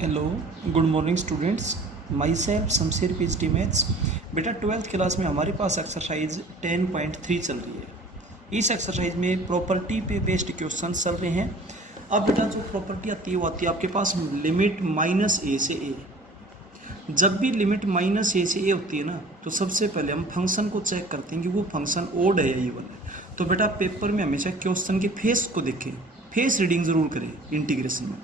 Hello, good morning students. My self Shamsher PhD maths. बेटा 12th class में हमारे पास exercise 10.3 चल रही है। इस एक्सरसाइज में प्रॉपर्टी पे बेस्ड क्वेश्चन चल रहे हैं। अब बेटा जो प्रॉपर्टी आती है वो आती है आपके पास लिमिट -a से a। जब भी लिमिट -a से a होती है ना, तो सबसे पहले हम फंक्शन को चेक करते हैं कि वो फंक्शन ओड है या इवन है। तो बेटा पेपर में हमेशा क्वेश्चन के फेस को देखें, फेस रीडिंग जरूर करें इंटीग्रेशन में।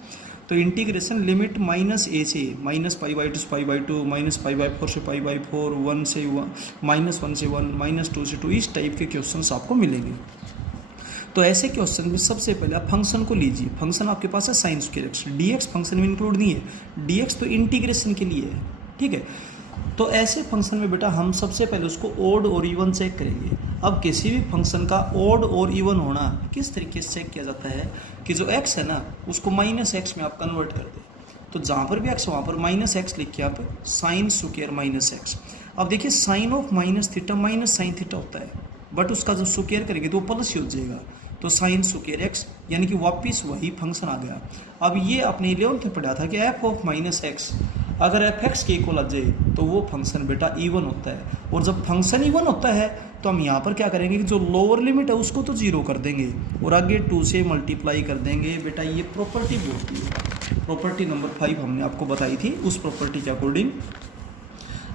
तो इंटीग्रेशन लिमिट -a से -π/2 से π/2 -π/4 से π/4 1 से -1 से 1 -2 से 2 इस टाइप के क्वेश्चंस आपको मिलेंगे। तो ऐसे क्वेश्चन में सबसे पहले आप फंक्शन को लीजिए। फंक्शन आपके पास है sine square x. dx function में इंक्लूड नहीं है, dx तो इंटीग्रेशन के लिए है, ठीक है। तो ऐसे फंक्शन में बेटा हम सबसे पहले उसको ओड और इवन चेक करेंगे। अब किसी भी फंक्शन का ओड और इवन होना किस तरीके से चेक किया जाता है कि जो x है ना उसको -x में आप कन्वर्ट कर दें। तो जहाँ पर भी x वहाँ पर -x लिख के आप साइन स्क्वायर -x। अब देखिए sine of -θ minus sine theta होता है, बट उसका जब स्क्वायर करेंगे तो वो प्लस ही हो जाएगा। तो साइन स्क्वायर एक्स यानी कि वापिस वही फंक्शन आ गया। अब ये आपने 11th में पढ़ा था कि f ऑफ -x अगर f(x) के इक्वल आ जाए तो वो फंक्शन बेटा इवन होता है। और जब फंक्शन इवन होता है तो हम यहाँ पर क्या करेंगे कि जो लोअर लिमिट है उसको तो 0 कर देंगे और आगे 2 से मल्टीप्लाई कर देंगे। बेटा ये प्रॉपर्टी भी होती है, प्रॉपर्टी नंबर 5 हमने आपको बताई थी। उस प्रॉपर्टी के अकॉर्डिंग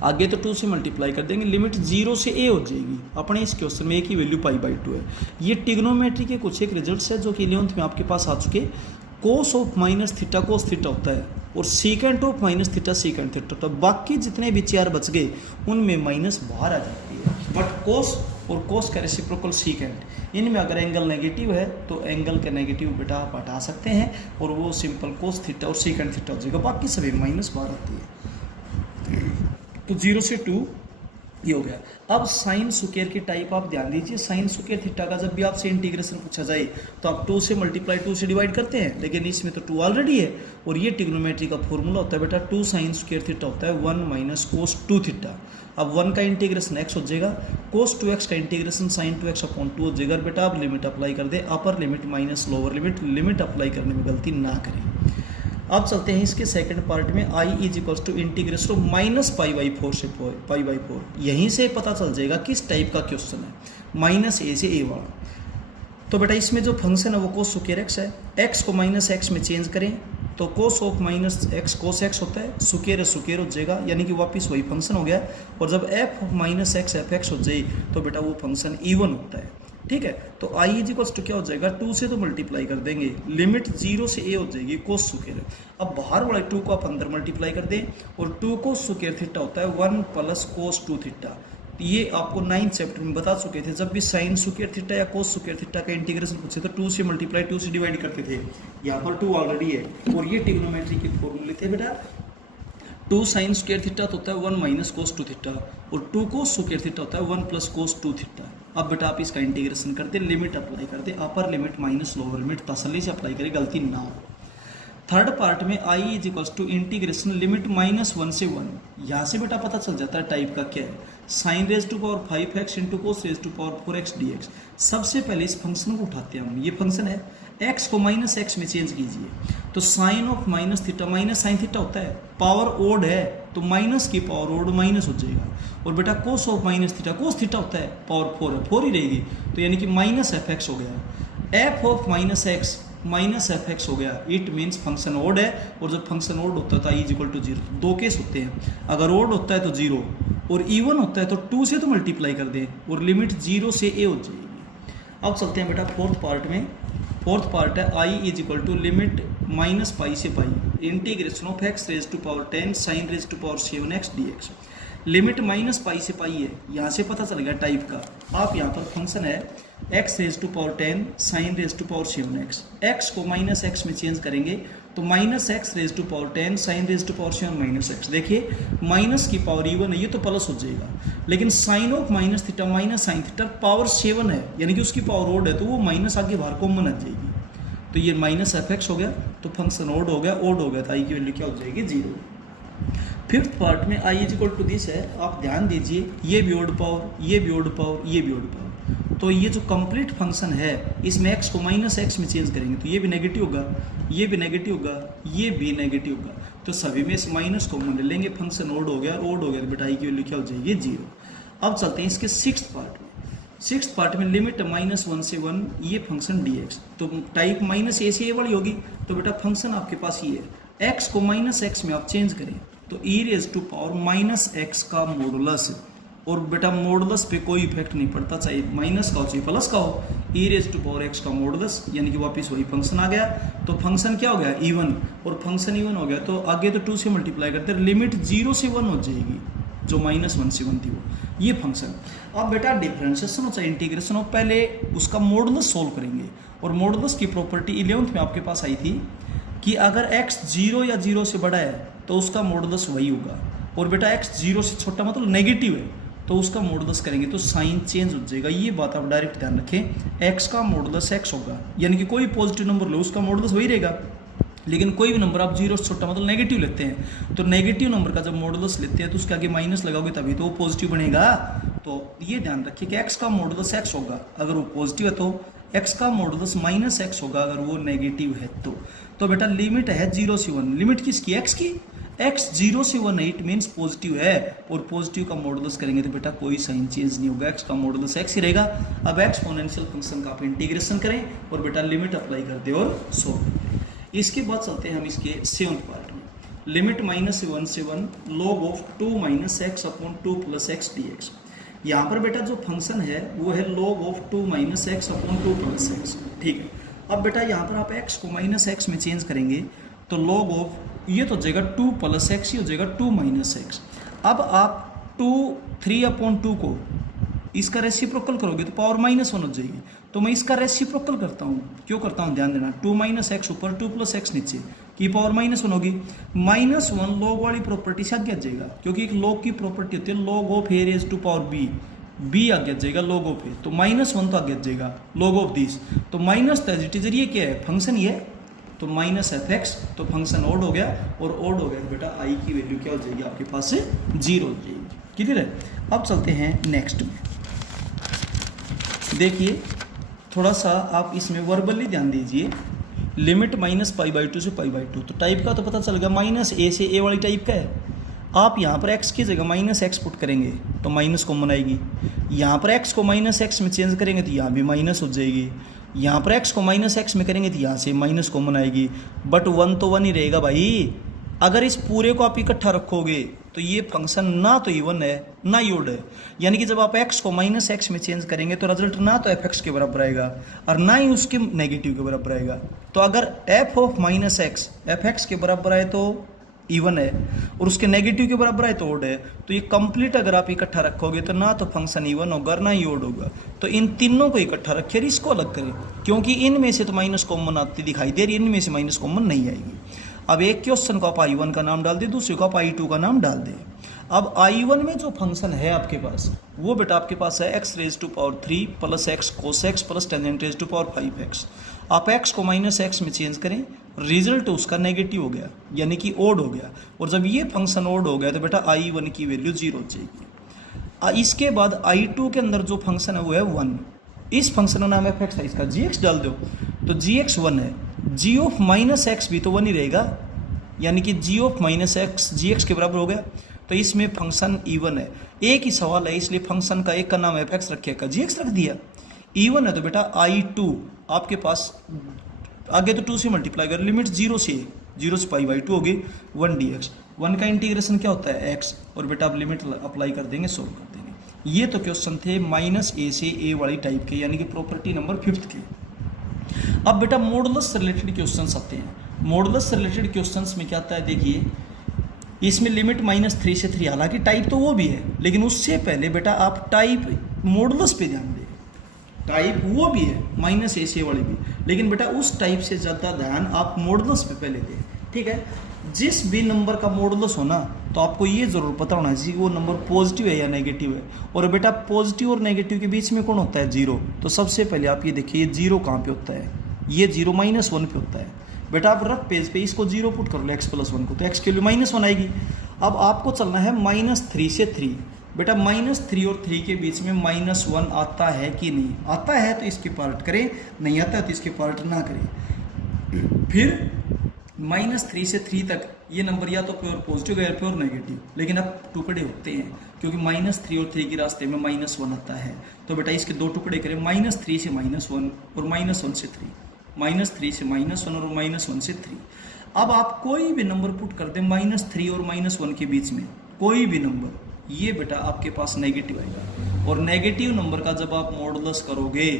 आगे तो 2 से मल्टीप्लाई कर देंगे, लिमिट 0 से a हो जाएगी। अपने इस क्वेश्चन में a की वैल्यू π/2 है। ये ट्रिग्नोमेट्री के कुछ एक रिजल्ट्स है जो कि 11th में आपके पास आ चुके। कोस ऑफ -θ कोस थीटा होता है और सीकेंट ऑफ -θ सीकेंट थीटा। तो बाकी जितने भी 4 बच गए उनमें माइनस बाहर आ जाती है। बट कोस और कोस का रेसिप्रोकल सीकेंट, इनमें अगर एंगल नेगेटिव है तो एंगल का नेगेटिव बेटा आप हटा सकते हैं और वो सिंपल कोस थीटा और सीकेंट थीटा हो जाएगा। बाकी सभी माइनस बाहर आती है। तो 0 से 2 ये हो गया। अब साइन स्क्वायर की टाइप आप ध्यान दीजिए। साइन स्क्वायर थीटा का जब भी आपसे इंटीग्रेशन पूछा जाए तो आप 2 से मल्टीप्लाई 2 से डिवाइड करते हैं, लेकिन इसमें तो 2 ऑलरेडी है। और ये ट्रिग्नोमेट्री का फॉर्मूला होता है बेटा 2 साइन स्क्वायर थीटा होता है 1 माइनस कोस 2 थीटा। अब 1 का इंटीग्रेशन x हो जाएगा, कोस 2x का इंटीग्रेशन साइन 2x अपॉन 2 हो जाएगा। बेटा आप लिमिट अप्लाई कर दे, upper limit minus lower limit. Limit apply करने में गलती ना करें। अब चलते हैं इसके सेकंड पार्ट में। i = इंटीग्रेशन -π/4 से π/4। यहीं से पता चल जाएगा किस टाइप का क्वेश्चन है, -a से a वाला। तो बेटा इसमें जो फंक्शन है वो कोस स्क्वायर एक्स है। x को -x में चेंज करें तो cos of -x cos x होता है, स्क्वायर स्क्वायर हो जाएगा, यानी कि वापस वही फंक्शन हो गया। और जब f -x f(x) हो जाए तो बेटा वो फंक्शन इवन होता है, ठीक है। तो i = क्या हो जाएगा, 2 से तो मल्टीप्लाई कर देंगे, लिमिट 0 से a हो जाएगी कोस स्क्वायर। अब बाहर वाले 2 को आप अंदर मल्टीप्लाई कर दें और 2 कोस स्क्वायर थीटा होता है 1 प्लस कोस 2 थीटा। ये आपको 9th चैप्टर में बता चुके थे। जब भी साइन स्क्वायर थीटा या कोस स्क्वायर थीटा का इंटीग्रेशन पूछे तो 2 से मल्टीप्लाई 2 से डिवाइड करते थे। यहाँ पर 2 ऑलरेडी है और ये ट्रिग्नोमेट्री के फॉर्मूले थे बेटा। 2 साइन स्क्वायर थीटा तो होता है 1 माइनस कोस 2 थीटा और 2 कोस स्क्वायर थीटा होता है 1 प्लस कोस 2 थीटा। अब बेटा आप इसका इंटीग्रेशन करते, लिमिट अप्लाई करते, अपर लिमिट माइनस लोअर लिमिट तसल्ली से अप्लाई करें, गलती ना हो। थर्ड पार्ट में i = इंटीग्रेशन लिमिट -1 से 1। यहाँ से बेटा पता चल जाता है टाइप का क्या है। sin raised to power 5x into cos raised to power 4x dx। सबसे पहले इस फंक्शन को उठाते हैं हम। ये फंक्शन है, x को -x में चेंज कीजिए तो sine of -θ minus sine theta होता है। पावर ओड है तो माइनस की पावर ओड माइनस हो जाएगा। और बेटा कोस ऑफ -θ कोस थीटा होता है, पावर 4 है, 4 ही रहेगी, तो यानी कि -f(x) हो गया। f ऑफ -x -f(x) हो गया। इट मीन्स फंक्शन ओड है और जब फंक्शन ओड होता है तो i = 0। 2 केस होते हैं, अगर ओड होता है तो 0 और इवन होता है तो 2 से तो मल्टीप्लाई कर दें और लिमिट 0 से a हो जाएगी। अब चलते हैं बेटा फोर्थ पार्ट में। फोर्थ पार्ट है i = लिमिट -π से π integration of x⁻10 sin 7x dx। Limit -π से π है, यहाँ से पता चल गया टाइप का। आप यहाँ पर फंक्शन है x⁻10 sin 7x। x को -x में चेंज करेंगे तो -x⁻10 sin 7 देखिए माइनस की पावर इवन है, ये तो प्लस हो जाएगा। लेकिन sine of -θ minus sine theta power 7 है, यानी कि उसकी पावर ओड है तो वो माइनस आगे बाहर कॉमन आ जाएगी। तो ये -f(x) हो गया तो फंक्शन ओड हो गया। ओड हो गया तो i की वैल्यू क्या हो जाएगी, 0। फिफ्थ पार्ट में i = दिस है। आप ध्यान दीजिए, ये भी ओड पावर, ये भी ओड पावर, ये भी ओड पावर। तो ये जो कंप्लीट फंक्शन है इसमें x को -x में चेंज करेंगे तो ये भी नेगेटिव होगा, ये भी नेगेटिव होगा, ये भी नेगेटिव होगा। तो सभी में से माइनस कॉमन ले लेंगे, फंक्शन ओड हो गया, ओड हो गया तो बेटा आई की वैल्यू क्या हो जाएगी 0। अब चलते हैं इसके सिक्स्थ पार्ट में। सिक्स्थ पार्ट में लिमिट -1 से 1 ये फंक्शन dx, तो टाइप माइनस ए से ए वाली होगी, तो बेटा फंक्शन आपके पास ये है, x को -x में आप चेंज करें तो e⁻−x का मॉडुलस, और बेटा मॉडुलस पे कोई इफेक्ट नहीं पड़ता, चाहे माइनस का हो चाहे प्लस का हो, e⁻x का मॉडुलस यानी कि वापस वही फंक्शन आ गया। तो फंक्शन क्या हो गया इवन, और फंक्शन इवन हो गया तो आगे तो 2 से मल्टीप्लाई करते हैं, लिमिट 0 से 1 हो जाएगी, जो -1 से 1 थी वो, ये फंक्शन। अब बेटा डिफरेंशिएशन हो चाहे इंटीग्रेशन हो, पहले उसका मॉडुलस सोल्व करेंगे, और मॉडुलस की प्रॉपर्टी 11th में आपके पास आई थी कि अगर x 0 या 0 से बड़ा है तो उसका मॉडुलस वही होगा, और बेटा x 0 से छोटा मतलब नेगेटिव है तो उसका मॉडुलस करेंगे तो साइन चेंज हो जाएगा। ये बात आप डायरेक्ट ध्यान रखें, x का मॉडुलस x होगा, यानी कि कोई पॉजिटिव नंबर लो उसका मॉडुलस वही रहेगा, लेकिन कोई भी नंबर आप 0 से छोटा मतलब नेगेटिव लेते हैं, तो नेगेटिव नंबर का जब मॉडुलस लेते हैं तो उसके आगे माइनस लगाओगे तभी तो वो पॉजिटिव बनेगा। तो ये ध्यान रखिए कि x का मॉडुलस x होगा अगर वो पॉजिटिव है, तो x का मॉडुलस -x होगा अगर वो नेगेटिव है तो बेटा लिमिट है 0 से 1, लिमिट किसकी x की, x 0 से 1 8 मीन्स पॉजिटिव है, और पॉजिटिव का मॉडुलस करेंगे तो बेटा कोई साइन चेंज नहीं होगा, x का मॉडुलस x ही रहेगा। अब एक्सपोनेंशियल फंक्शन का आप इंटीग्रेशन करें और बेटा लिमिट अप्लाई कर दे और सोल्व कर दे। इसके बाद चलते हैं हम इसके 7th पार्ट में, लिमिट -1 से 1 log of 2 - x upon 2 + x dx। यहाँ पर बेटा जो फंक्शन है वो है log of 2 - x upon 2 + x, ठीक है। अब बेटा यहाँ पर आप x को -x में चेंज करेंगे तो log of ये तो हो जाएगा 2 + x, ही हो जाएगा 2 - x। अब आप 3/2 को इसका रेसिप्रोकल करोगे तो पावर -1 हो जाएगी, तो मैं इसका रेसिप्रोकल करता हूँ, क्यों करता हूँ ध्यान देना, 2 - x ऊपर 2 + x नीचे की पावर -1 होगी, -1 लॉग वाली प्रॉपर्टी से आगे आ जाएगा, क्योंकि एक लॉग की प्रॉपर्टी होती है log of a raise to power b आगे आ जाएगा लॉग ऑफ ए, तो -1 तो आगे आ जाएगा लॉग ऑफ दिस, तो माइनस टीचर ये क्या है फंक्शन, ये तो -f(x), तो फंक्शन ऑड हो गया, और ऑड हो गया तो बेटा i की वैल्यू क्या हो जाएगी आपके पास से 0 हो जाएगी, क्लियर है। अब चलते हैं नेक्स्ट में, देखिए थोड़ा सा आप इसमें वर्बली ध्यान दीजिए, लिमिट -π/2 से π/2, तो टाइप का तो पता चल गया -a से a वाली टाइप का है। आप यहाँ पर x की जगह -x पुट करेंगे तो माइनस कॉमन आएगी, यहाँ पर x को -x में चेंज करेंगे तो यहाँ भी माइनस हो जाएगी, यहाँ पर x को -x में करेंगे तो यहाँ से माइनस कॉमन आएगी, बट 1 तो 1 ही रहेगा भाई। अगर इस पूरे को आप इकट्ठा रखोगे तो ये फंक्शन ना तो इवन है ना योड है, यानी कि जब आप x को -x में चेंज करेंगे तो रिजल्ट ना तो f(x) के बराबर आएगा और ना ही उसके नेगेटिव के बराबर आएगा। तो अगर f ऑफ -x f(x) के बराबर आए तो इवन है, और उसके नेगेटिव के बराबर है तो ओड है, तो ये कंप्लीट अगर आप इकट्ठा रखोगे तो ना तो फंक्शन इवन होगा ना ही ओड होगा। तो इन तीनों को इकट्ठा रखिए, इसको अलग करें, क्योंकि इनमें से तो माइनस कॉमन आती दिखाई दे रही है, इनमें से माइनस कॉमन नहीं आएगी। अब एक क्वेश्चन को आप I1 का नाम डाल दें, दूसरे को आप I2 का नाम डाल दें। अब I1 में जो फंक्शन है आपके पास वो बेटा आपके पास है x⁻³ + x cos x + tan⁻5x। आप x को -x में चेंज करें, रिजल्ट उसका नेगेटिव हो गया यानी कि ओड हो गया, और जब ये फंक्शन ओड हो गया तो बेटा I1 की वैल्यू 0 हो जाएगी। इसके बाद I2 के अंदर जो फंक्शन है वो है 1, इस फंक्शन का नाम f(x) है, इसका gx डाल दो तो gx 1 है, g ऑफ -x भी तो 1 ही रहेगा, यानी कि g ऑफ -x gx के बराबर हो गया, तो इसमें फंक्शन इवन है। एक ही सवाल है इसलिए फंक्शन का एक का नाम f(x) रखेगा, gx रख दिया, इवन है तो बेटा I2 आपके पास आगे तो 2 से मल्टीप्लाई कर, लिमिट 0 से π/2 होगी 1 dx, 1 का इंटीग्रेशन क्या होता है x, और बेटा आप लिमिट अप्लाई कर देंगे, सोल्व कर देंगे। ये तो क्वेश्चन थे -a से a वाली टाइप के, यानी कि प्रॉपर्टी नंबर 5th के। अब बेटा मॉडुलस से रिलेटेड क्वेश्चंस आते हैं। मॉडुलस से रिलेटेड क्वेश्चंस में क्या आता है, देखिए इसमें लिमिट -3 से 3, हालांकि टाइप तो वो भी है, लेकिन उससे पहले बेटा आप टाइप मॉडुलस पे ध्यान दें। टाइप वो भी है -a से वाली भी, लेकिन बेटा उस टाइप से ज़्यादा ध्यान आप मॉडुलस पे पहले दें, ठीक है। जिस भी नंबर का मॉडुलस हो ना तो आपको ये ज़रूर पता होना चाहिए कि वो नंबर पॉजिटिव है या नेगेटिव है, और बेटा पॉजिटिव और नेगेटिव के बीच में कौन होता है, 0। तो सबसे पहले आप ये देखिए ये 0 कहाँ पे होता है, ये 0 -1 पे होता है। बेटा आप रफ पेज पे इसको 0 पुट कर लो x+1 को, तो x के लिए -1 आएगी। अब आपको चलना है -3 से 3, बेटा -3 और 3 के बीच में -1 आता है कि नहीं, आता है तो इसके पार्ट करें, नहीं आता है तो इसके पार्ट ना करें। फिर -3 से 3 तक ये नंबर या तो प्योर पॉजिटिव या प्योर नेगेटिव, लेकिन अब टुकड़े होते हैं क्योंकि -3 और 3 के रास्ते में -1 आता है। तो बेटा इसके दो टुकड़े करें, -3 से -1 और -1 से 3, -3 से -1 और -1 से 3। अब आप कोई भी नंबर पुट कर दें -3 और -1 के बीच में, कोई भी नंबर, ये बेटा आपके पास नेगेटिव आएगा। और नेगेटिव नंबर का जब आप मॉडुलस करोगे,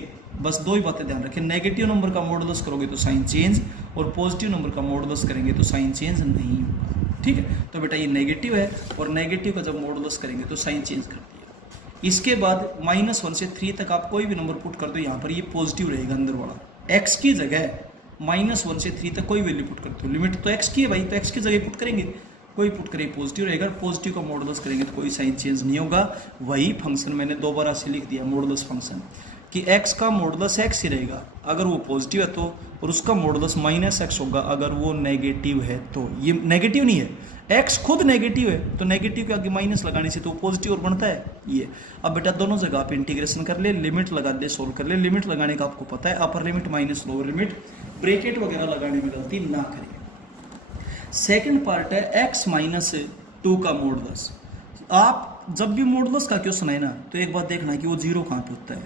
बस दो ही बातें ध्यान रखें, नेगेटिव नंबर का मॉडुलस करोगे तो साइन चेंज, और पॉजिटिव नंबर का मॉडुलस करेंगे तो साइन चेंज नहीं होगा। ठीक है, तो बेटा ये नेगेटिव है और नेगेटिव का जब मॉडुलस करेंगे तो साइन चेंज कर दिया। इसके बाद -1 से 3 तक आप कोई भी नंबर पुट कर दो, यहाँ पर ये पॉजिटिव रहेगा अंदर वाला। x की जगह -1 से 3 तक कोई वैल्यू पुट करते हो, लिमिट तो x की है भाई, तो x की जगह पुट करेंगे, कोई पुट करें पॉजिटिव रहेगा, पॉजिटिव का मॉडुलस करेंगे तो कोई साइन चेंज नहीं होगा। वही फंक्शन मैंने दोबारा से लिख दिया, मॉडुलस फंक्शन, कि x का मॉडुलस x ही रहेगा अगर वो पॉजिटिव है तो, और उसका मॉडुलस -x होगा अगर वो नेगेटिव है तो। ये नेगेटिव नहीं है, x खुद नेगेटिव है तो नेगेटिव के आगे माइनस लगाने से तो पॉजिटिव और बनता है ये। अब बेटा दोनों जगह आप इंटीग्रेशन कर ले, लिमिट लगा दे, सोल्व कर ले। लिमिट लगाने का आपको पता है, अपर limit minus lower limit, bracket वगैरह लगाने में गलती ना करें। सेकंड पार्ट है x -2 का मॉडुलस। आप जब भी मॉडुलस का क्वेश्चन है ना तो एक बात देखना कि वो 0 कहाँ पे होता है,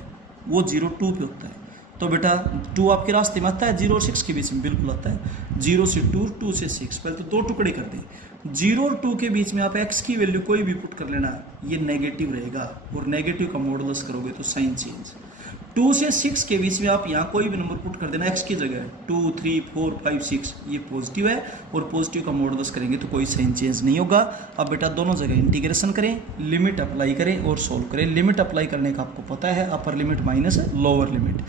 वो 0 2 पे होता है। तो बेटा 2 आपके रास्ते में आता है, 0 और 6 के बीच में बिल्कुल आता है। 0 से 2, 2 से 6, पहले तो दो टुकड़े कर दें। 0 और 2 के बीच में आप x की वैल्यू कोई भी पुट कर लेना, ये नेगेटिव रहेगा, और नेगेटिव का मॉडुलस करोगे तो साइन चेंज। 2 से 6 के बीच में आप यहाँ कोई भी नंबर पुट कर देना x की जगह, 2, 3, 4, 5, 6, ये पॉजिटिव है, और पॉजिटिव का मॉडुलस करेंगे तो कोई साइन चेंज नहीं होगा। अब बेटा दोनों जगह इंटीग्रेशन करें, लिमिट अप्लाई करें और सोल्व करें। लिमिट अप्लाई करने का आपको पता है, अपर लिमिट माइनस लोअर लिमिट,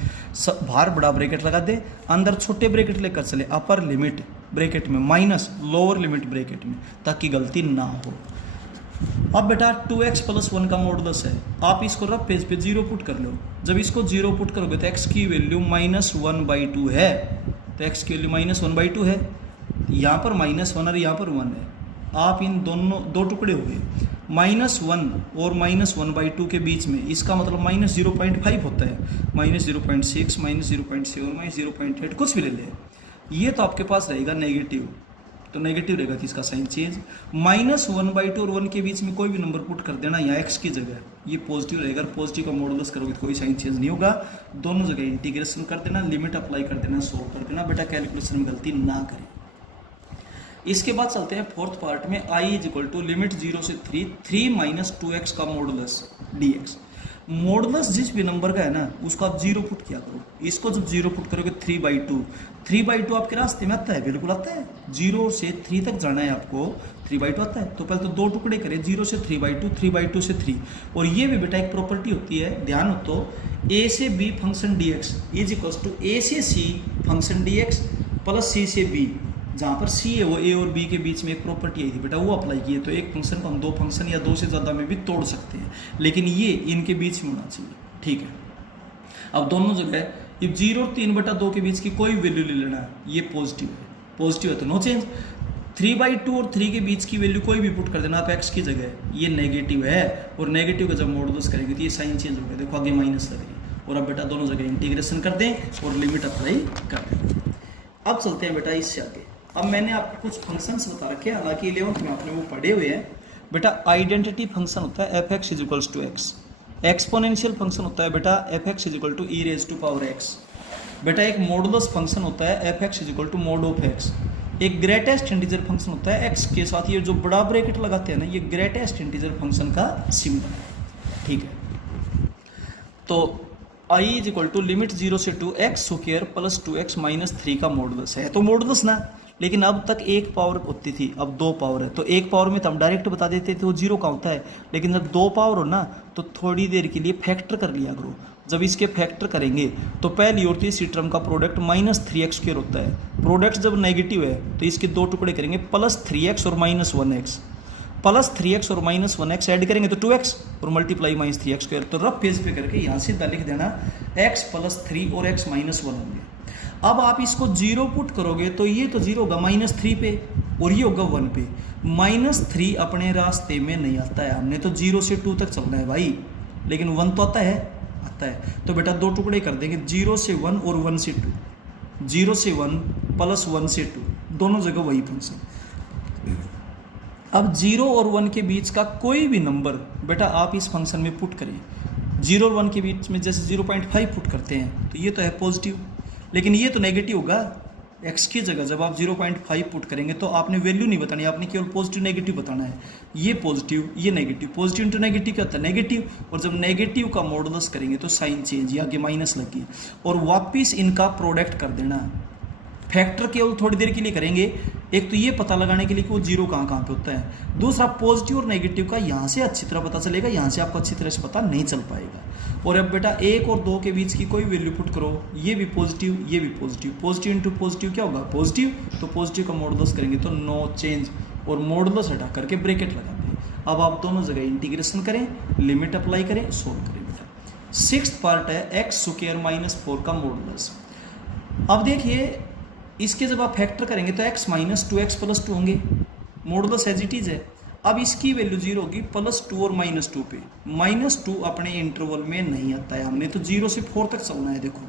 बाहर बड़ा ब्रैकेट लगा दे, अंदर छोटे ब्रैकेट लेकर चले, अपर लिमिट ब्रैकेट में माइनस लोअर लिमिट ब्रैकेट में, ताकि गलती ना हो। अब बेटा 2x + 1 का मॉडुलस है, आप इसको रफ पेज पे 0 पुट कर लो। जब इसको 0 पुट करोगे तो x की वैल्यू -1/2 है, तो x की वैल्यू -1/2 है, यहाँ पर -1 और यहाँ पर 1 है। आप इन दोनों दो टुकड़े हो गए, -1 और -1/2 के बीच में, इसका मतलब -0.5 होता है, -0.6, -0.7, -0.8, कुछ भी ले ले, ये तो आपके पास रहेगा नेगेटिव, तो नेगेटिव रहेगा कि इसका साइन चेंज। -1/2 और 1 के बीच में कोई भी नंबर पुट कर देना यहाँ x की जगह, ये पॉजिटिव रहेगा, पॉजिटिव का मॉडुलस करोगे तो कोई साइन चेंज नहीं होगा। दोनों जगह इंटीग्रेशन कर देना, लिमिट अप्लाई कर देना, सोल्व कर देना। बेटा कैलकुलेशन में गलती ना करें। इसके बाद चलते हैं फोर्थ पार्ट में, i = लिमिट 0 से 3 - 2x का मॉडुलस dx। मॉडुलस जिस भी नंबर का है ना उसको आप 0 पुट किया करो। इसको जब 0 पुट करोगे 3/2, 3/2 आपके रास्ते में आता है, बिल्कुल आता है। 0 से 3 तक जाना है आपको, 3/2 आता है। तो पहले तो दो टुकड़े करें, 0 से 3/2, 3/2 से 3। और ये भी बेटा एक प्रॉपर्टी होती है, ध्यान हो तो, a से b फंक्शन dx = a से c फंक्शन dx + c से b, जहाँ पर c है वो a और b के बीच में एक प्रॉपर्टी आई थी बेटा, वो अप्लाई की है। तो एक फंक्शन को हम दो फंक्शन या दो से ज़्यादा में भी तोड़ सकते हैं, लेकिन ये इनके बीच में होना चाहिए। ठीक है, अब दोनों जगह ये 0 और 3/2 के बीच की कोई वैल्यू ले लेना है, ये पॉजिटिव है, पॉजिटिव है तो नो चेंज। 3/2 और 3 के बीच की वैल्यू कोई भी पुट कर देना आप x की जगह, ये नेगेटिव है, और नेगेटिव का जब मॉडुलस करेंगे तो ये साइन चेंज हो गया, देखो आगे माइनस लगेगी। और अब बेटा दोनों जगह इंटीग्रेशन कर दें और लिमिट अप्लाई कर दें। अब चलते हैं बेटा इससे आगे। अब मैंने आपको कुछ फंक्शंस बता रखे हैं, हालांकि 11th में आपने वो पढ़े हुए हैं। बेटा आइडेंटिटी फंक्शन होता है f(x) = x, एक्सपोनेंशियल फंक्शन होता है बेटा f(x) = e⁻⁴x। बेटा एक मॉडुलस फंक्शन होता है f(x) = mod of x। एक ग्रेटेस्ट इंटीजर फंक्शन होता है x के साथ, ये जो बड़ा ब्रैकेट लगाते हैं ना, ये ग्रेटेस्ट इंटीजर फंक्शन का सिंबल है। ठीक है, तो i = लिमिट 0 से 2x² + 2x - 3 का मॉडुलस है। तो मॉडुलस ना, लेकिन अब तक एक पावर होती थी, अब 2 पावर है। तो एक पावर में तो हम डायरेक्ट बता देते थे वो 0 का होता है, लेकिन जब 2 पावर हो ना तो थोड़ी देर के लिए फैक्टर कर लिया करो। जब इसके फैक्टर करेंगे तो पहली और तीसरी टर्म का प्रोडक्ट -3x² होता है। प्रोडक्ट जब नेगेटिव है तो इसके दो टुकड़े करेंगे, +3x और -1x, +3x और -1x ऐड करेंगे तो 2x और मल्टीप्लाई -3x²। तो रफ पेज पे करके यहाँ सीधा लिख देना x + 3 और x - 1 होंगे। अब आप इसको 0 पुट करोगे तो ये तो 0 होगा -3 पे, और ये होगा 1 पे। -3 अपने रास्ते में नहीं आता है, हमने तो 0 से 2 तक चलना है भाई, लेकिन 1 तो आता है। तो बेटा दो टुकड़े कर देंगे, 0 से 1 और 1 से 2, 0 से 1 + 1 से 2, दोनों जगह वही फंक्शन। अब 0 और 1 के बीच का कोई भी नंबर बेटा आप इस फंक्शन में पुट करें। 0 और 1 के बीच में जैसे 0.5 पुट करते हैं तो ये तो है पॉजिटिव, लेकिन ये तो नेगेटिव होगा। x की जगह जब आप 0.5 पुट करेंगे तो आपने वैल्यू नहीं बतानी, आपने केवल पॉजिटिव नेगेटिव बताना है। ये पॉजिटिव, ये नेगेटिव, पॉजिटिव इंटू नेगेटिव क्या होता है नेगेटिव, और जब नेगेटिव का मॉडुलस करेंगे तो साइन चेंज, ये आगे माइनस लगी, और वापिस इनका प्रोडक्ट कर देना। फैक्टर केवल थोड़ी देर के लिए करेंगे, एक तो ये पता लगाने के लिए कि वो जीरो कहाँ कहाँ पे होता है, दूसरा पॉजिटिव और नेगेटिव का यहाँ से अच्छी तरह पता चलेगा, यहाँ से आपको अच्छी तरह से पता नहीं चल पाएगा। और अब बेटा 1 और 2 के बीच की कोई वैल्यू पुट करो, ये भी पॉजिटिव, ये भी पॉजिटिव, पॉजिटिव इंटू पॉजिटिव क्या होगा पॉजिटिव, तो पॉजिटिव का मॉडुलस करेंगे तो नो चेंज, और मॉडुलस हटा करके ब्रैकेट लगा दें। अब आप दोनों जगह इंटीग्रेशन करें, लिमिट अप्लाई करें, सोल्व करें बेटा। 6th पार्ट है x² - 4 का मॉडुलस। अब देखिए इसके जब आप फैक्टर करेंगे तो x - 2x + 2 होंगे, मॉडुलस एज इट इज है। अब इसकी वैल्यू 0 होगी +2 और -2 पे, -2 अपने इंटरवल में नहीं आता है, हमने तो 0 से 4 तक चलना है। देखो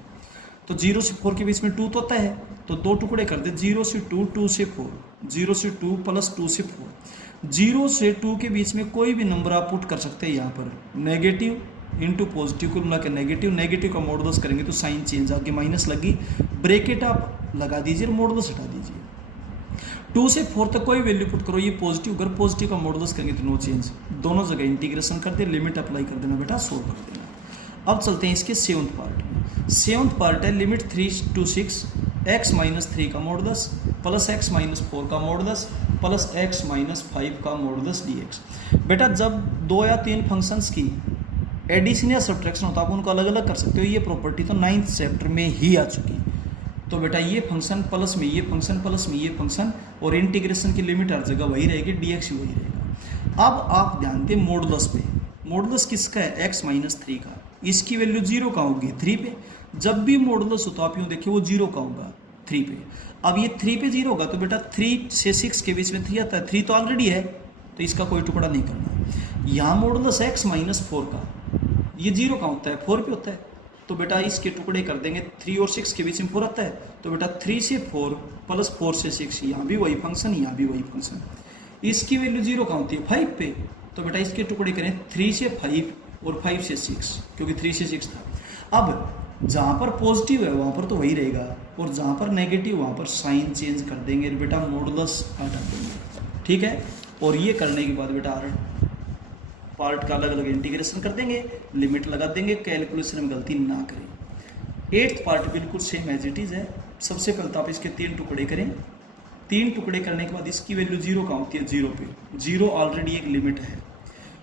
तो 0 से 4 के बीच में 2 तो होता है, तो 2 टुकड़े कर दे, 0 से 2, 2 से 4, 0 से 2 + 2 से 4। 0 से 2 के बीच में कोई भी नंबर आप पुट कर सकते हैं यहाँ पर, नेगेटिव इंटू पॉजिटिव को मिला के नेगेटिव, नेगेटिव का मॉडुलस करेंगे तो साइन चेंज, आगे माइनस लगी, ब्रैकेट आप लगा दीजिए, मॉडुलस हटा दीजिए। 2 से 4 तक कोई वैल्यू पुट करो, ये पॉजिटिव, अगर पॉजिटिव का मॉडुलस करेंगे तो नो चेंज, दोनों जगह इंटीग्रेशन कर दे, लिमिट अप्लाई कर देना बेटा, सोल्व कर देना। अब चलते हैं इसके 7th पार्ट में। 7th पार्ट है लिमिट 3 to 6 x - 3 का मॉडुलस प्लस x - 4 का मॉडुलस प्लस x - 5 का मॉडुलस dx। बेटा जब 2 या 3 फंक्शंस की एडिशन या सब्ट्रैक्शन होता है आप उनको अलग अलग कर सकते हो, ये प्रॉपर्टी तो 9th चैप्टर में ही आ चुकी। तो बेटा ये फंक्शन प्लस में ये फंक्शन प्लस में ये फंक्शन, और इंटीग्रेशन की लिमिट हर जगह वही रहेगी, dx वही रहेगा। अब आप ध्यान दें मॉडुलस पे, मॉडुलस किसका है x - 3 का, इसकी वैल्यू 0 का होगी 3 पे। जब भी मॉडुलस होता है आप यूँ देखिए वो 0 का होगा 3 पे। अब ये 3 पे 0 होगा तो बेटा 3 से 6 के बीच में 3 आता है, 3 तो ऑलरेडी है तो इसका कोई टुकड़ा नहीं करना। यहाँ मॉडुलस x - 4 का, ये 0 का होता है, 4 पे होता है, तो बेटा इसके टुकड़े कर देंगे, 3 और 6 के बीच में 4 आता है, तो बेटा 3 से 4 प्लस 4 से 6, यहाँ भी वही फंक्शन, यहाँ भी वही फंक्शन। इसकी वैल्यू 0 का होती है 5 पे, तो बेटा इसके टुकड़े करें 3 से 5 और 5 से 6, क्योंकि 3 से 6 था। अब जहाँ पर पॉजिटिव है वहाँ पर तो वही रहेगा, और जहाँ पर नेगेटिव वहाँ पर साइन चेंज कर देंगे बेटा, मॉडुलस हटा देंगे, ठीक है। और ये करने के बाद बेटा पार्ट का अलग अलग इंटीग्रेशन कर देंगे, लिमिट लगा देंगे, कैलकुलेशन में गलती ना करें। 8th पार्ट बिल्कुल सेम एज इट इज़ है। सबसे पहले तो आप इसके 3 टुकड़े करें, 3 टुकड़े करने के बाद इसकी वैल्यू 0 का होती है, 0 पे, 0 ऑलरेडी एक लिमिट है,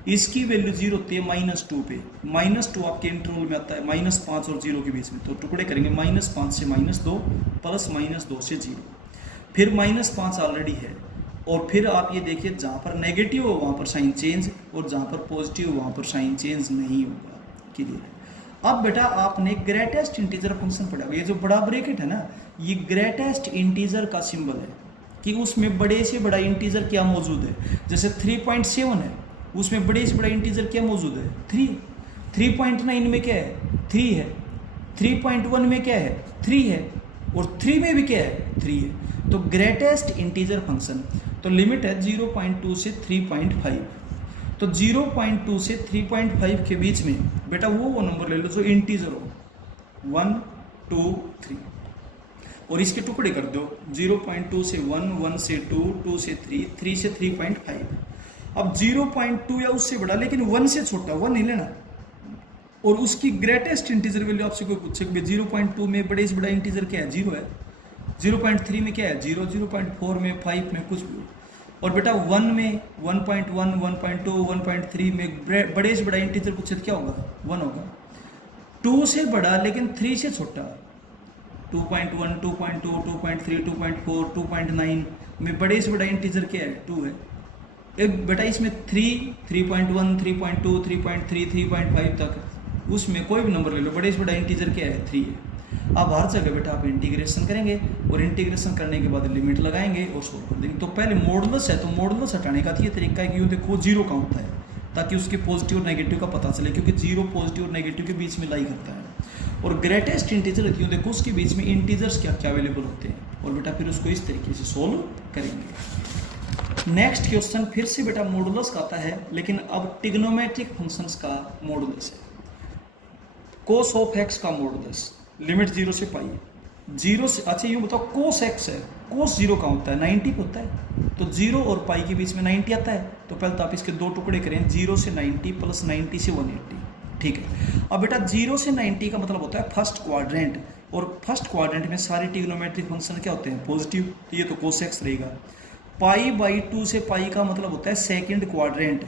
इसकी वैल्यू 0 होती है -2 पे, -2 आपके इंटरवल में आता है -5 और 0 के बीच में, तो टुकड़े करेंगे -5 से -2 प्लस -2 से 0, फिर -5 ऑलरेडी है, और फिर आप ये देखिए जहाँ पर नेगेटिव हो वहाँ पर साइन चेंज, और जहाँ पर पॉजिटिव हो वहाँ पर साइन चेंज नहीं होगा, क्लियर है। अब बेटा आपने ग्रेटेस्ट इंटीजर फंक्शन पढ़ा, ये जो बड़ा ब्रैकेट है ना, ये ग्रेटेस्ट इंटीजर का सिंबल है कि उसमें बड़े से बड़ा इंटीजर क्या मौजूद है। जैसे 3.7 है, उसमें बड़े से बड़ा इंटीजर क्या मौजूद है 3, 3.9 में क्या है 3 है, 3.1 में क्या है 3 है, और 3 में भी क्या है 3 है। तो ग्रेटेस्ट इंटीजर फंक्शन, तो लिमिट है 0.2 से 3.5, तो 0.2 से 3.5 के बीच में बेटा वो नंबर ले लो जो इंटीजर हो, 1 2 3, और इसके टुकड़े कर दो, 0.2 से 1, 1 से 2, 2 से 3, 3 से 3.5। अब 0.2 या उससे बड़ा लेकिन 1 से छोटा, 1 नहीं लेना, और उसकी ग्रेटेस्ट इंटीजर वैल्यू आपसे कोई पूछे 0.2 में बड़े से बड़ा इंटीजर क्या है 0 है, 0.3 में क्या है 0, 0.4 में 5 में कुछ भी, और बेटा 1 में 1.1, 1.2, 1.3 में बड़े से बड़ा इंटीजर पूछे तो क्या होगा 1 होगा। 2 से बड़ा लेकिन 3 से छोटा, 2.1, 2.2, 2.3, 2.4, 2.9 में बड़े से बड़ा इंटीजर क्या है 2 है। एक बेटा इसमें 3, 3.1, 3.2, 3.3, 3.5 तक, उसमें कोई भी नंबर ले लो, बड़े से बड़ा इंटीजर क्या है 3 है। अब हर जगह बेटा आप इंटीग्रेशन करेंगे, और इंटीग्रेशन करने के बाद लिमिट लगाएंगे और सोल्व कर देंगे। तो पहले मॉडुलस है, तो मॉडुलस हटाने का ये तरीका है कि यूँ देखो 0 का होता है, ताकि उसके पॉजिटिव और नेगेटिव का पता चले, क्योंकि 0 पॉजिटिव और नेगेटिव के बीच में लाई करता है। और ग्रेटेस्ट इंटीजर यूँ देखो उसके बीच में इंटीजर्स क्या क्या अवेलेबल होते हैं, और बेटा फिर उसको इस तरीके से सोल्व करेंगे। नेक्स्ट क्वेश्चन फिर से बेटा मॉडुलस का आता है, लेकिन अब ट्रिग्नोमेट्रिक फंक्शंस का मॉडुलस है। कोस ऑफ एक्स का मॉडुलस, लिमिट 0 से पाई, 0 से, अच्छा यूँ बताओ कोस एक्स है, कोस 0 का होता है 90 पे होता है, तो 0 और पाई के बीच में 90 आता है, तो पहले तो आप इसके दो टुकड़े करें, 0 से 90 प्लस 90 से 180, ठीक है। अब बेटा 0 से 90 का मतलब होता है फर्स्ट क्वाड्रेंट, और फर्स्ट क्वाड्रेंट में सारे ट्रिग्नोमेट्रिक फंक्शन क्या होते हैं, पॉजिटिव, तो ये तो कोस एक्स रहेगा। पाई बाई 2 से पाई का मतलब होता है सेकंड क्वाड्रेंट,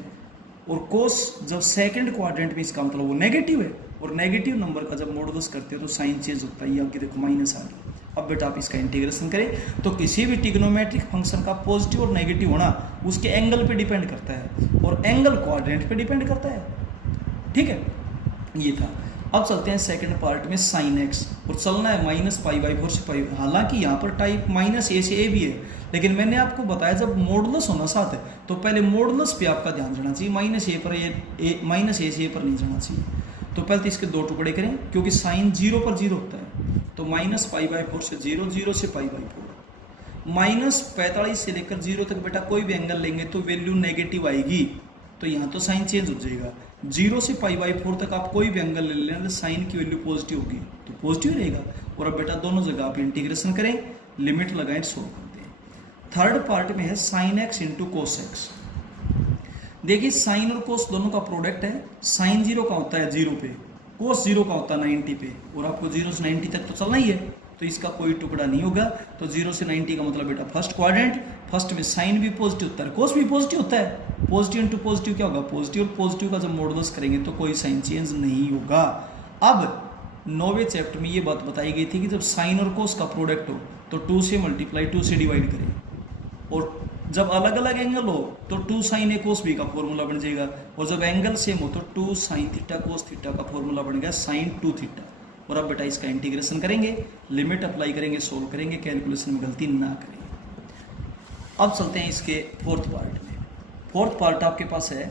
और कोस जब सेकंड क्वाड्रेंट में इसका मतलब वो नेगेटिव है, और नेगेटिव नंबर का जब मॉडुलस करते हो तो साइन चेंज होता है, ये आपके देखो माइनस आ गया। अब बेटा आप इसका इंटीग्रेशन करें, तो किसी भी ट्रिग्नोमेट्रिक फंक्शन का पॉजिटिव और नेगेटिव होना उसके एंगल पे डिपेंड करता है, और एंगल क्वाड्रेंट पे डिपेंड करता है, ठीक है, ये था। अब चलते हैं सेकंड पार्ट में, साइन एक्स, और चलना है -π/4 से पाई। हालांकि यहाँ पर टाइप -a से a भी है, लेकिन मैंने आपको बताया जब मॉडुलस होना साथ है तो पहले मॉडुलस पे आपका ध्यान जाना चाहिए, -a पर -a से a पर नहीं जाना चाहिए। तो पहले तो इसके दो टुकड़े करें, क्योंकि साइन 0 पर 0 होता है, तो -π/4 से 0, 0 से π/4, -45 से लेकर 0 तक बेटा कोई भी एंगल लेंगे तो वैल्यू नेगेटिव आएगी, तो यहाँ तो साइन चेंज हो जाएगा। 0 से π/4 तक आप कोई भी एंगल ले लें तो साइन की वैल्यू पॉजिटिव होगी, तो पॉजिटिव रहेगा। और अब बेटा दोनों जगह आप इंटीग्रेशन करें, लिमिट लगाएं, सोल्व करते हैं। थर्ड पार्ट में है sine x into cos x. देखिए साइन और कोस दोनों का प्रोडक्ट है, साइन 0 का होता है 0 पे, कोस 0 का होता है 90 पे, और आपको 0 से 90 तक तो चलना ही है, तो इसका कोई टुकड़ा नहीं होगा। तो 0 से 90 का मतलब बेटा फर्स्ट क्वाड्रेंट, फर्स्ट में साइन भी पॉजिटिव होता है, कोस भी पॉजिटिव होता है, पॉजिटिव इंटू पॉजिटिव क्या होगा, पॉजिटिव, और पॉजिटिव का जब मॉडुलस करेंगे तो कोई साइन चेंज नहीं होगा। अब 9वें चैप्टर में ये बात बताई गई थी कि जब साइन और कोस का प्रोडक्ट हो तो 2 से मल्टीप्लाई 2 से डिवाइड करें, और जब अलग अलग एंगल हो तो 2 sin a cos b का फॉर्मूला बन जाएगा, और जब एंगल सेम हो तो 2 sin थीटा cos थीटा का फॉर्मूला बन गया sin 2 थीटा। और अब बेटा इसका इंटीग्रेशन करेंगे, लिमिट अप्लाई करेंगे, सोल्व करेंगे, कैलकुलेशन में गलती ना करेंगे। अब चलते हैं इसके फोर्थ पार्ट में। फोर्थ पार्ट आपके पास है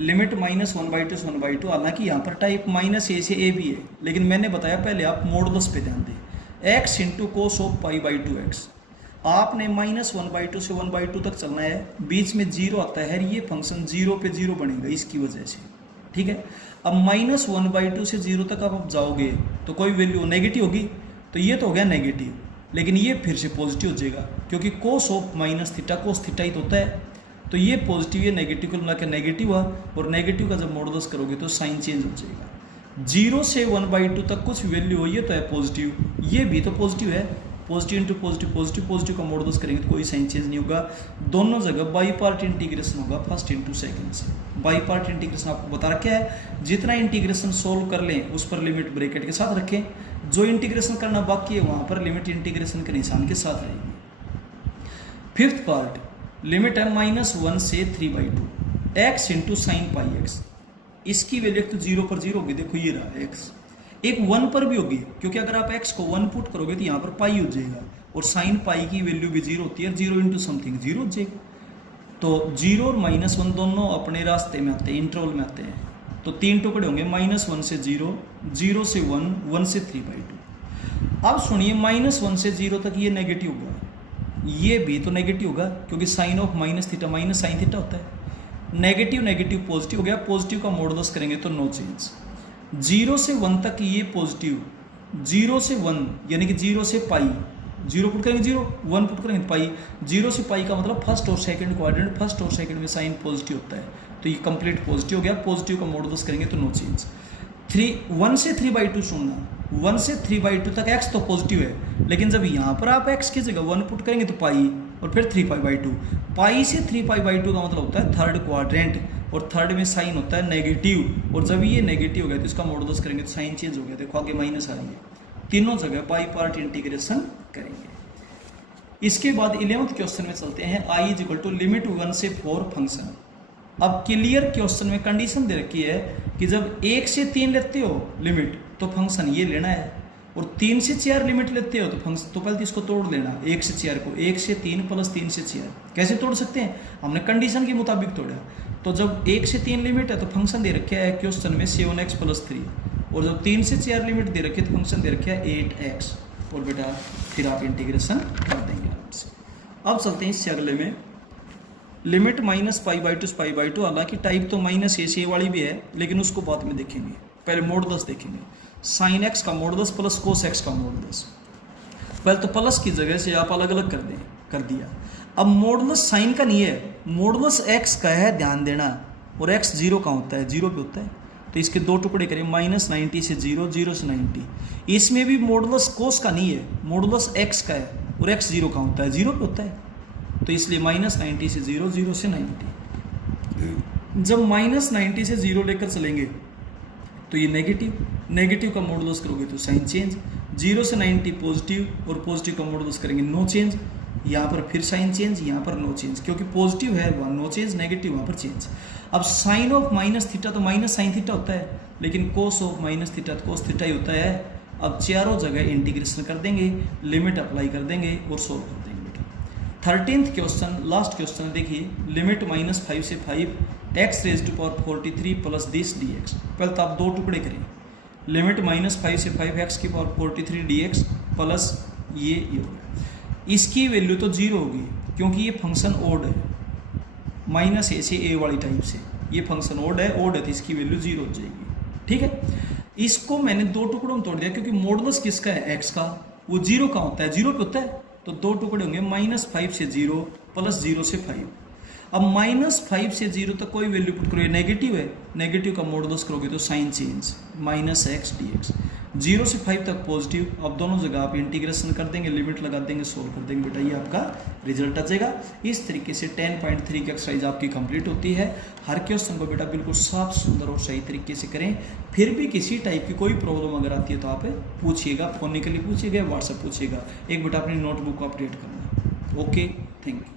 लिमिट -1/2 से 1/2, हालांकि यहाँ पर टाइप -a से a भी है, लेकिन मैंने बताया पहले आप मॉडुलस पे ध्यान दें। x into cos of π/2x, आपने -1/2 से 1/2 तक चलना है, बीच में 0 आता है, ये फंक्शन 0 पे 0 बनेगा इसकी वजह से, ठीक है। अब -1/2 से 0 तक आप जाओगे तो कोई वैल्यू नेगेटिव होगी, तो ये तो हो गया नेगेटिव, लेकिन ये फिर से पॉजिटिव हो जाएगा, क्योंकि cos of minus theta cos theta ही तो होता है, तो ये पॉजिटिव, ये नेगेटिव को मिला के नेगेटिव हुआ, और नेगेटिव का जब मॉडुलस करोगे तो साइन चेंज हो जाएगा। 0 से 1/2 तक कुछ वैल्यू हो, ये तो है पॉजिटिव, ये भी तो पॉजिटिव है, positive into positive, positive positive का मॉडुलस करेंगे तो कोई साइन चेंज नहीं होगा। दोनों जगह बाई पार्ट इंटीग्रेशन होगा, फर्स्ट इंटू सेकंड से। बाई पार्ट इंटीग्रेशन आपको बता रखा है, जितना इंटीग्रेशन सोल्व कर लें उस पर लिमिट ब्रैकेट के साथ रखें, जो इंटीग्रेशन करना बाकी है वहाँ पर लिमिट इंटीग्रेशन के निशान के साथ रहेगी। फिफ्थ पार्ट, लिमिट है -1 से 3/2, x into sine pi x, इसकी वैल्यू तो 0 पर 0 होगी, देखो ये रहा एक्स, एक 1 पर भी होगी, क्योंकि अगर आप x को 1 पुट करोगे तो यहाँ पर पाई हो जाएगा, और साइन पाई की वैल्यू भी 0 होती है, 0 इंटू समथिंग 0 हो जाएगा। तो 0 और -1 दोनों अपने रास्ते में आते हैं, इंटरवल में आते हैं, तो 3 टुकड़े होंगे, -1 से 0, 0 से 1, 1 से 3/2। अब सुनिए, -1 से 0 तक ये नेगेटिव होगा, ये भी तो नेगेटिव होगा, क्योंकि sine of minus theta minus sine theta होता है। नेगेटिव नेगेटिव पॉजिटिव हो गया, पॉजिटिव का मॉडुलस करेंगे तो नो चेंज। 0 से 1 तक ये पॉजिटिव, 0 से 1 यानी कि 0 से पाई, 0 पुट करेंगे 0, 1 पुट करेंगे पाई, 0 से पाई का मतलब फर्स्ट और सेकंड क्वाड्रेंट, फर्स्ट और सेकंड में साइन पॉजिटिव होता है, तो ये कंप्लीट पॉजिटिव हो गया, पॉजिटिव का मॉडुलस करेंगे तो नो चेंज। 1 से 3/2 सुनना, 1 से 3/2 तक x तो पॉजिटिव है, लेकिन जब यहाँ पर आप x की जगह 1 पुट करेंगे तो पाई, और फिर 3π/2, पाई से 3π/2 का मतलब होता है थर्ड क्वाड्रेंट, और थर्ड में साइन होता है नेगेटिव, और जब ये नेगेटिव हो गया तो इसका मॉडुलस करेंगे तो साइन चेंज हो गया, देखो आगे माइनस आ रही है। तीनों जगह बाई पार्ट इंटीग्रेशन करेंगे। इसके बाद 11वें क्वेश्चन में चलते हैं, i = लिमिट 1 से 4 फंक्शन। अब क्लियर क्वेश्चन में कंडीशन दे रखी है कि जब 1 से 3 लेते हो लिमिट तो फंक्शन ये लेना है, और 3 से 4 लिमिट लेते हो तो फंक्शन, तो पहले इसको तोड़ लेना, 1 से 4 को, 1 से 3 प्लस 3 से 4 कैसे तोड़ सकते हैं, हमने कंडीशन के मुताबिक तोड़ा। तो जब 1 से 3 लिमिट है तो फंक्शन दे रखा है क्वेश्चन में 7x + 3, और जब 3 से 4 लिमिट दे रखी है तो फंक्शन दे रखा है 8x, और बेटा फिर आप इंटीग्रेशन कर देंगे आराम से। अब चलते हैं इससे अगले में, limit minus pi by two pi by two. हालांकि टाइप तो माइनस ए वाली भी है, लेकिन उसको बाद में देखेंगे, पहले मॉडुलस देखेंगे। साइन एक्स का मॉडुलस प्लस कोस एक्स का मॉडुलस। पहले तो प्लस की जगह से आप अलग अलग कर दिया। अब मॉडुलस साइन का नहीं है, मॉडुलस एक्स का है, ध्यान देना, और एक्स जीरो का होता है, जीरो पे होता है, तो इसके दो टुकड़े करें, माइनस 90 से 0, 0 से 90। इसमें भी मॉडुलस कोस का नहीं है, मॉडुलस एक्स का है, और एक्स जीरो का होता है, जीरो पे होता है, तो इसलिए माइनस 90 से 0, 0 से 90। जब माइनस 90 से 0 लेकर चलेंगे तो ये नेगेटिव का मॉडुलस करोगे तो साइन चेंज, 0 से 90 पॉजिटिव, और पॉजिटिव का मॉडुलस करेंगे नो चेंज, यहाँ पर फिर साइन चेंज, यहाँ पर नो चेंज, क्योंकि पॉजिटिव है वहाँ नो चेंज, नेगेटिव वहाँ पर चेंज। अब साइन ऑफ माइनस थीटा तो माइनस साइन थीटा होता है, लेकिन कोस ऑफ माइनस थीटा तो कोस थीटा ही होता है। अब चारों जगह इंटीग्रेशन कर देंगे, लिमिट अप्लाई कर देंगे और सोल्व कर देंगे बेटा। 13th क्वेश्चन, लास्ट क्वेश्चन देखिए, लिमिट माइनस 5 से 5 x raise to power 43 plus this d x. पहले तो आप दो टुकड़े करें, लिमिट माइनस 5 से 5 एक्स की पावर 43 डी एक्स प्लस ये होगा, इसकी वैल्यू तो 0 होगी क्योंकि ये फंक्शन ओड है, माइनस ए से ए वाली टाइप से, ये फंक्शन ओड है तो इसकी वैल्यू 0 हो जाएगी। ठीक है, इसको मैंने दो टुकड़ों में तोड़ दिया क्योंकि मॉडुलस किसका है, एक्स का, वो 0 का होता है, 0 पे होता है, तो दो टुकड़े होंगे, माइनस 5 से 0 प्लस 0 से 5। अब माइनस 5 से 0 तक कोई वैल्यू पुट करोगे, नेगेटिव है, नेगेटिव का मॉडुलस करोगे तो sign change, minus x d x. 0 से 5 तक पॉजिटिव, अब दोनों जगह आप इंटीग्रेशन कर देंगे, लिमिट लगा देंगे, सोल्व कर देंगे बेटा, ये आपका रिजल्ट आ जाएगा। इस तरीके से 10.3 की एक्सरसाइज आपकी कंप्लीट होती है। हर क्वेश्चन को बेटा बिल्कुल साफ, सुंदर और सही तरीके से करें। फिर भी किसी टाइप की कोई प्रॉब्लम अगर आती है तो आप पूछिएगा, फोन के लिए पूछिएगा, व्हाट्सएप पूछिएगा। एक बेटा अपनी नोटबुक को अपडेट करना। Okay, thank you.